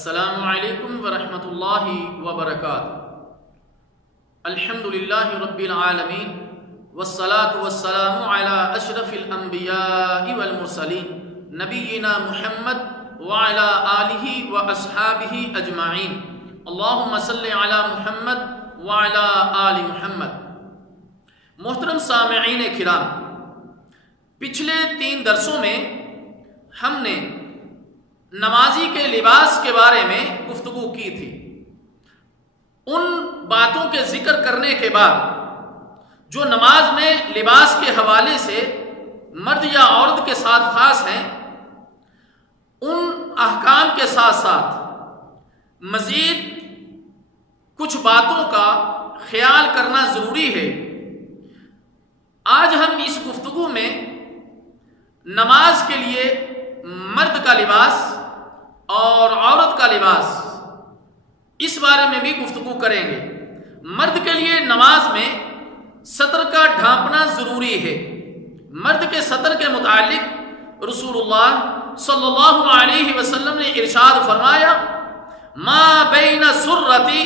السلام علیکم ورحمۃ اللہ وبرکاتہ۔ الحمدللہ رب العالمین والصلاة والسلام علی اشرف الانبیاء والمرسلین نبینا محمد وعلی آلہ واصحابہ اجمعین، اللہم صلی علی محمد وعلی آل محمد۔ محترم سامعین کرام، پچھلے 3 درسوں میں ہم نے نمازی کے لباس کے بارے میں گفتگو کی تھی۔ ان باتوں کے ذکر کرنے کے بعد جو نماز میں لباس کے حوالے سے مرد یا عورت کے ساتھ خاص ہیں، ان احکام کے ساتھ ساتھ مزید کچھ باتوں کا خیال کرنا ضروری ہے۔ آج ہم اس گفتگو میں نماز کے لیے مرد کا لباس اور عورت کا لباس، اس بارے میں بھی گفتگو کریں گے۔ مرد کے لیے نماز میں سطر کا ڈھانپنا ضروری ہے۔ مرد کے سطر کے متعلق رسول اللہ صلی اللہ علیہ وسلم نے ارشاد فرمایا، ما بین سرتی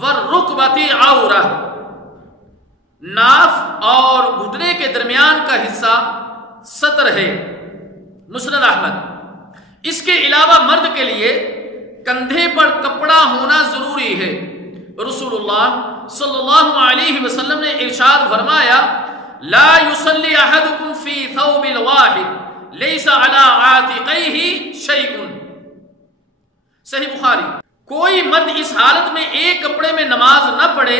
والرکبتی عورہ، ناف اور گھٹنے کے درمیان کا حصہ سطر ہے۔ مسند احمد۔ اس کے علاوہ مرد کے لیے کندھے پر کپڑا ہونا ضروری ہے۔ رسول اللہ صلی اللہ علیہ وسلم نے ارشاد فرمایا، لا يصلي احدكم في ثوب واحد ليس على عاتقيه شيء۔ صحیح بخاری۔ کوئی مرد اس حالت میں ایک کپڑے میں نماز نہ پڑھے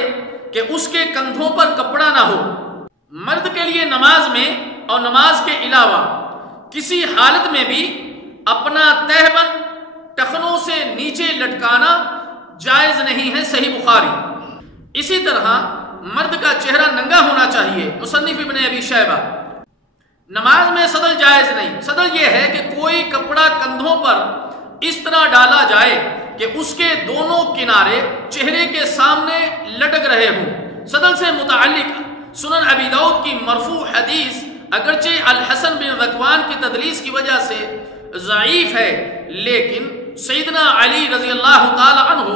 کہ اس کے کندھوں پر کپڑا نہ ہو۔ مرد کے لیے نماز میں اور نماز کے علاوہ کسی حالت میں بھی اپنا تہبند ٹخنوں سے نیچے لٹکانا جائز نہیں ہے۔ صحیح بخاری۔ اسی طرح مرد کا چہرہ ننگا ہونا چاہیے۔ مصنف ابن ابی شیبہ۔ نماز میں سدل جائز نہیں۔ سدل یہ ہے کہ کوئی کپڑا کندھوں پر اس طرح ڈالا جائے کہ اس کے دونوں کنارے چہرے کے سامنے لٹک رہے ہوں۔ سدل سے متعلق سنن ابی داؤد کی مرفوع حدیث اگرچہ الحسن بن ذکوان کی تدلیس کی وجہ سے ضعیف ہے، لیکن سیدنا علی رضی اللہ تعالی عنہ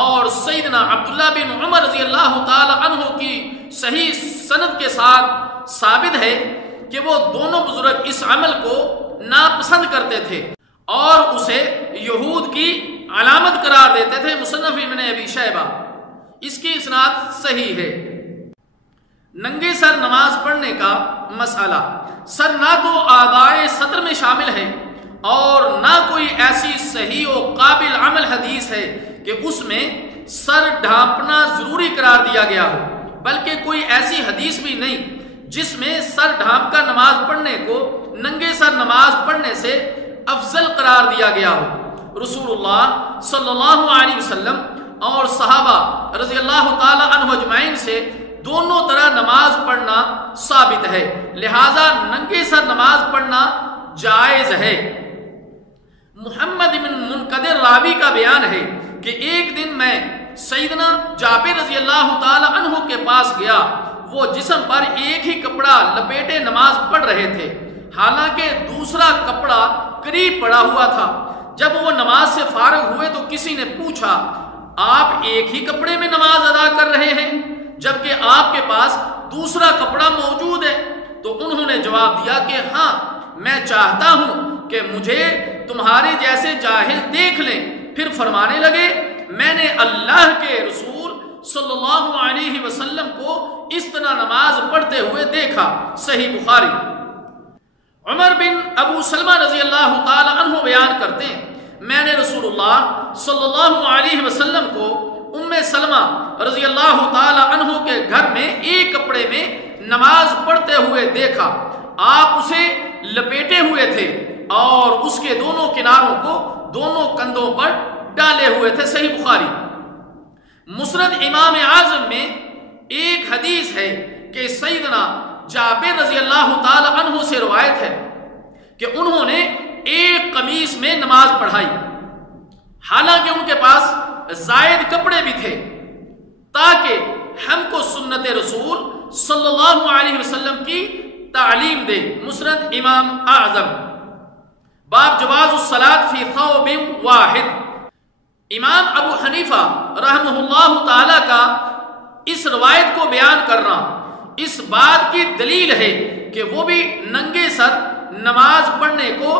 اور سیدنا عبداللہ بن عمر رضی اللہ تعالی عنہ کی صحیح سند کے ساتھ ثابت ہے کہ وہ دونوں بزرگ اس عمل کو ناپسند کرتے تھے اور اسے یہود کی علامت قرار دیتے تھے۔ مصنف ابن ابی شیبہ۔ اس کی اسناد صحیح ہے۔ ننگے سر نماز پڑھنے کا مسئلہ۔ سر نہ تو اعضائے سطر میں شامل ہے اور نہ کوئی ایسی صحیح و قابل عمل حدیث ہے کہ اس میں سر ڈھانپنا ضروری قرار دیا گیا ہو، بلکہ کوئی ایسی حدیث بھی نہیں جس میں سر ڈھانپ کر نماز پڑھنے کو ننگے سر نماز پڑھنے سے افضل قرار دیا گیا ہو۔ رسول اللہ صلی اللہ علیہ وسلم اور صحابہ رضی اللہ تعالی عنہ اجمعین سے دونوں طرح نماز پڑھنا ثابت ہے، لہذا ننگے سر نماز پڑھنا جائز ہے۔ محمد بن منقدر راوی کا بیان ہے کہ ایک دن میں سیدنا جابر رضی اللہ تعالی عنہ کے پاس گیا۔ وہ جسم پر ایک ہی کپڑا لپیٹے نماز پڑھ رہے تھے، حالانکہ دوسرا کپڑا قریب پڑا ہوا تھا۔ جب وہ نماز سے فارغ ہوئے تو کسی نے پوچھا، آپ ایک ہی کپڑے میں نماز ادا کر رہے ہیں جبکہ آپ کے پاس دوسرا کپڑا موجود ہے؟ تو انہوں نے جواب دیا کہ ہاں، میں چاہتا ہوں کہ مجھے تمہارے جیسے جاہل دیکھ لیں۔ پھر فرمانے لگے، میں نے اللہ کے رسول صلی اللہ علیہ وسلم کو اس طرح نماز پڑھتے ہوئے دیکھا۔ صحیح بخاری۔ عمر بن ابو سلمہ رضی اللہ تعالی عنہ بیان کرتے ہیں، میں نے رسول اللہ صلی اللہ علیہ وسلم کو ام سلمہ رضی اللہ تعالی عنہ کے گھر میں ایک کپڑے میں نماز پڑھتے ہوئے دیکھا۔ آپ اسے لپیٹے ہوئے تھے اور اس کے دونوں کناروں کو دونوں کندھوں پر ڈالے ہوئے تھے۔ صحیح بخاری۔ مسند امام اعظم میں ایک حدیث ہے کہ سیدنا جابر رضی اللہ تعالی عنہ سے روایت ہے کہ انہوں نے ایک قمیص میں نماز پڑھائی، حالانکہ ان کے پاس زائد کپڑے بھی تھے، تاکہ ہم کو سنت رسول صلی اللہ علیہ وسلم کی تعلیم دے۔ مسند امام اعظم۔ باب جواز الصلاۃ فی ثوب واحد۔ امام ابو حنیفہ رحمہ اللہ تعالی کا اس روایت کو بیان کرنا اس بات کی دلیل ہے کہ وہ بھی ننگے سر نماز پڑھنے کو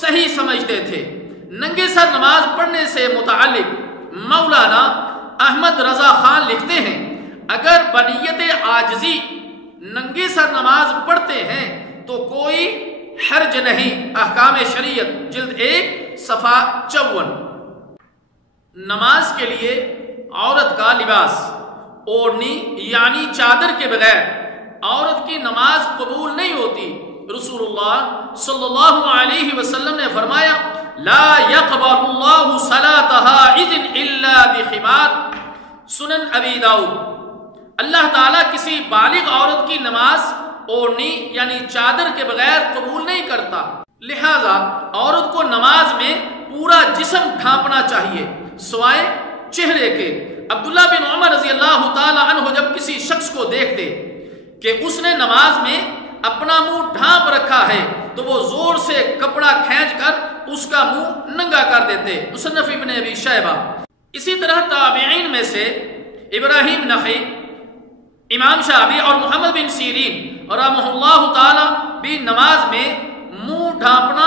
صحیح سمجھتے تھے۔ ننگے سر نماز پڑھنے سے متعلق مولانا احمد رضا خان لکھتے ہیں، اگر بنیت عاجزی ننگے سر نماز پڑھتے ہیں تو کوئی حرج نہیں۔ احکام شریعت جلد 1 صفحہ 54۔ نماز کے لیے عورت کا لباس اوڑھنی یعنی چادر کے بغیر عورت کی نماز قبول نہیں ہوتی۔ رسول اللہ صلی اللہ علیہ وسلم نے فرمایا لا يقبل اللہ صلاتها اذن الا بخمار۔ سنن ابی داؤد۔ اللہ تعالیٰ کسی بالغ عورت کی نماز اوڑھنی یعنی چادر کے بغیر قبول نہیں کرتا، لہذا عورت کو نماز میں پورا جسم ڈھانپنا چاہیے سوائے چہرے کے۔ عبداللہ بن عمر رضی اللہ تعالی عنہ جب کسی شخص کو دیکھتے کہ اس نے نماز میں اپنا منہ ڈھانپ رکھا ہے تو وہ زور سے کپڑا کھینچ کر اس کا منہ ننگا کر دیتے۔ مصنف ابن ابی شیبہ۔ اسی طرح تابعین میں سے ابراہیم نخعی، امام شعبی اور محمد بن سیرین رحمہ اللہ تعالی بھی نماز میں منہ ڈھانپنا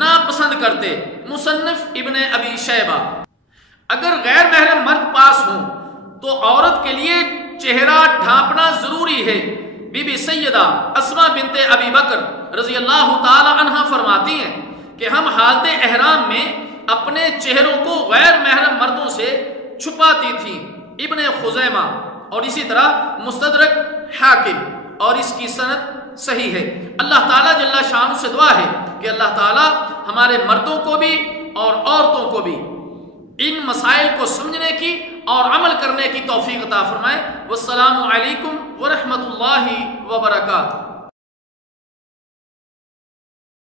ناپسند کرتے۔ مصنف ابن ابی شیبہ۔ اگر غیر محرم مرد پاس ہوں تو عورت کے لیے چہرہ ڈھانپنا ضروری ہے۔ بی بی سیدہ اسما بنت ابی بکر رضی اللہ تعالی عنہ فرماتی ہیں کہ ہم حالت احرام میں اپنے چہروں کو غیر محرم مردوں سے چھپاتی تھیں۔ ابن خزیمہ اور اسی طرح مستدرک حاکم، اور اس کی سند صحیح ہے۔ اللہ تعالیٰ جل شانہ سے دعا ہے کہ اللہ تعالیٰ ہمارے مردوں کو بھی اور عورتوں کو بھی ان مسائل کو سمجھنے کی اور عمل کرنے کی توفیق عطا فرمائے۔ والسلام علیکم ورحمۃ اللہ وبرکاتہ۔